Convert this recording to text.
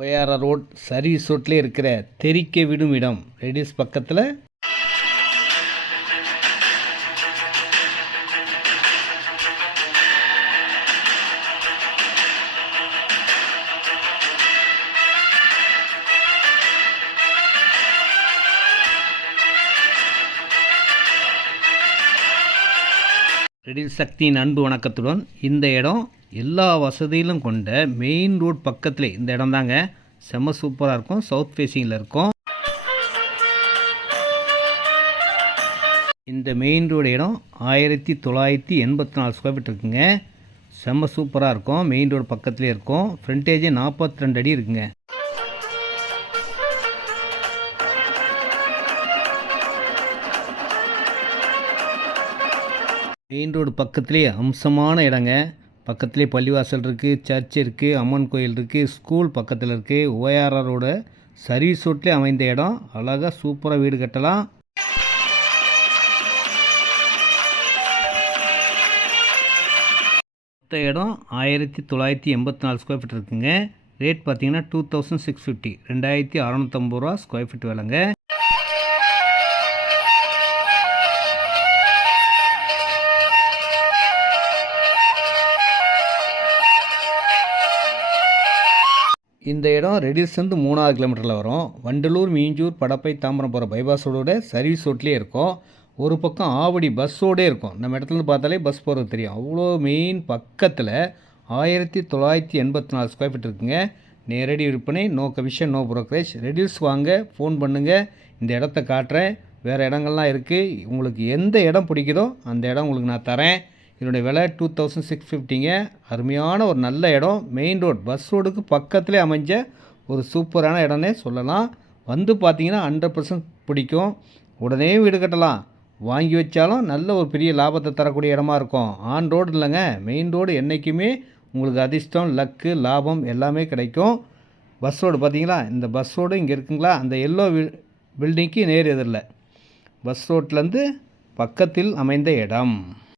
OAR road service ரோட்லேயே இருக்கிற தெரிக்க விடும் இடம் ரெடிஸ் பக்கத்தில் ரெடிஸ் சக்தியின் அன்பு வணக்கத்துடன் இந்த இடம் எல்லா வசதியிலும் கொண்ட மெயின் ரோட் பக்கத்தில் இந்த இடம் தாங்க. செம்ம சூப்பராக இருக்கும். சவுத் ஃபேஸிங்கில் இருக்கும். இந்த மெயின் ரோடு இடம் 1984 ஸ்கொயர் ஃபீட் இருக்குங்க. செம்ம சூப்பராக இருக்கும். மெயின் ரோடு பக்கத்துலேயே இருக்கும். ஃப்ரண்டேஜே 42 அடி இருக்குங்க. மெயின் ரோடு பக்கத்துலேயே அம்சமான இடங்க. பக்கத்துலேயே பள்ளிவாசல் இருக்குது, சர்ச் இருக்குது, அம்மன் கோயில் இருக்குது, ஸ்கூல் பக்கத்தில் இருக்குது. OAR ரோட சர்வீஸ் ரோட்லேயே அமைந்த இடம். அழகாக சூப்பராக வீடு கட்டலாம். மொத்த இடம் 1984 ஸ்கொயர் ஃபீட் இருக்குங்க. ரேட் பார்த்தீங்கன்னா 2650 2650 ரூபா ஸ்கொயர் ஃபீட் விலைங்க. இந்த இடம் ரெடிஸ்லேருந்து 3 கிலோமீட்டரில் வரும். வண்டலூர், மீஞ்சூர், படப்பை, தாம்பரம் போகிற பைபாஸ் ரோடோட சர்வீஸ் ரோட்லேயே இருக்கும். ஒரு பக்கம் ஆவடி பஸ் ரோடே இருக்கும். நம்ம இடத்துலேருந்து பார்த்தாலே பஸ் போகிறது தெரியும். அவ்வளோ மெயின் பக்கத்தில் 1984 ஸ்கொயர் ஃபீட் இருக்குங்க. நேரடி விற்பனை, நோ கமிஷன், நோ ப்ரோக்கரேஜ். ரெடியூஸ் வாங்க, ஃபோன் பண்ணுங்கள். இந்த இடத்த காட்டுறேன். வேறு இடங்கள்லாம் இருக்குது. உங்களுக்கு எந்த இடம் பிடிக்குதோ அந்த இடம் உங்களுக்கு நான் தரேன். இதனுடைய விலை 2650ங்க. அருமையான ஒரு நல்ல இடம். மெயின் ரோட் பஸ் ரோடுக்கு பக்கத்துலேயே அமைஞ்ச ஒரு சூப்பரான இடம்னே சொல்லலாம். வந்து பார்த்தீங்கன்னா 100% பிடிக்கும். உடனே வீடு கட்டலாம். வாங்கி வச்சாலும் நல்ல ஒரு பெரிய லாபத்தை தரக்கூடிய இடமா இருக்கும். ஆன் ரோடு இல்லைங்க, மெயின் ரோடு. என்றைக்குமே உங்களுக்கு அதிர்ஷ்டம், லக்கு, லாபம் எல்லாமே கிடைக்கும். பஸ் ரோடு பார்த்தீங்களா, இந்த பஸ் ரோடு இங்கே இருக்குங்களா, அந்த எல்லோ பில்டிங்க்கு நேர் எதிரில் பஸ் ரோட்லேருந்து பக்கத்தில் அமைந்த இடம்.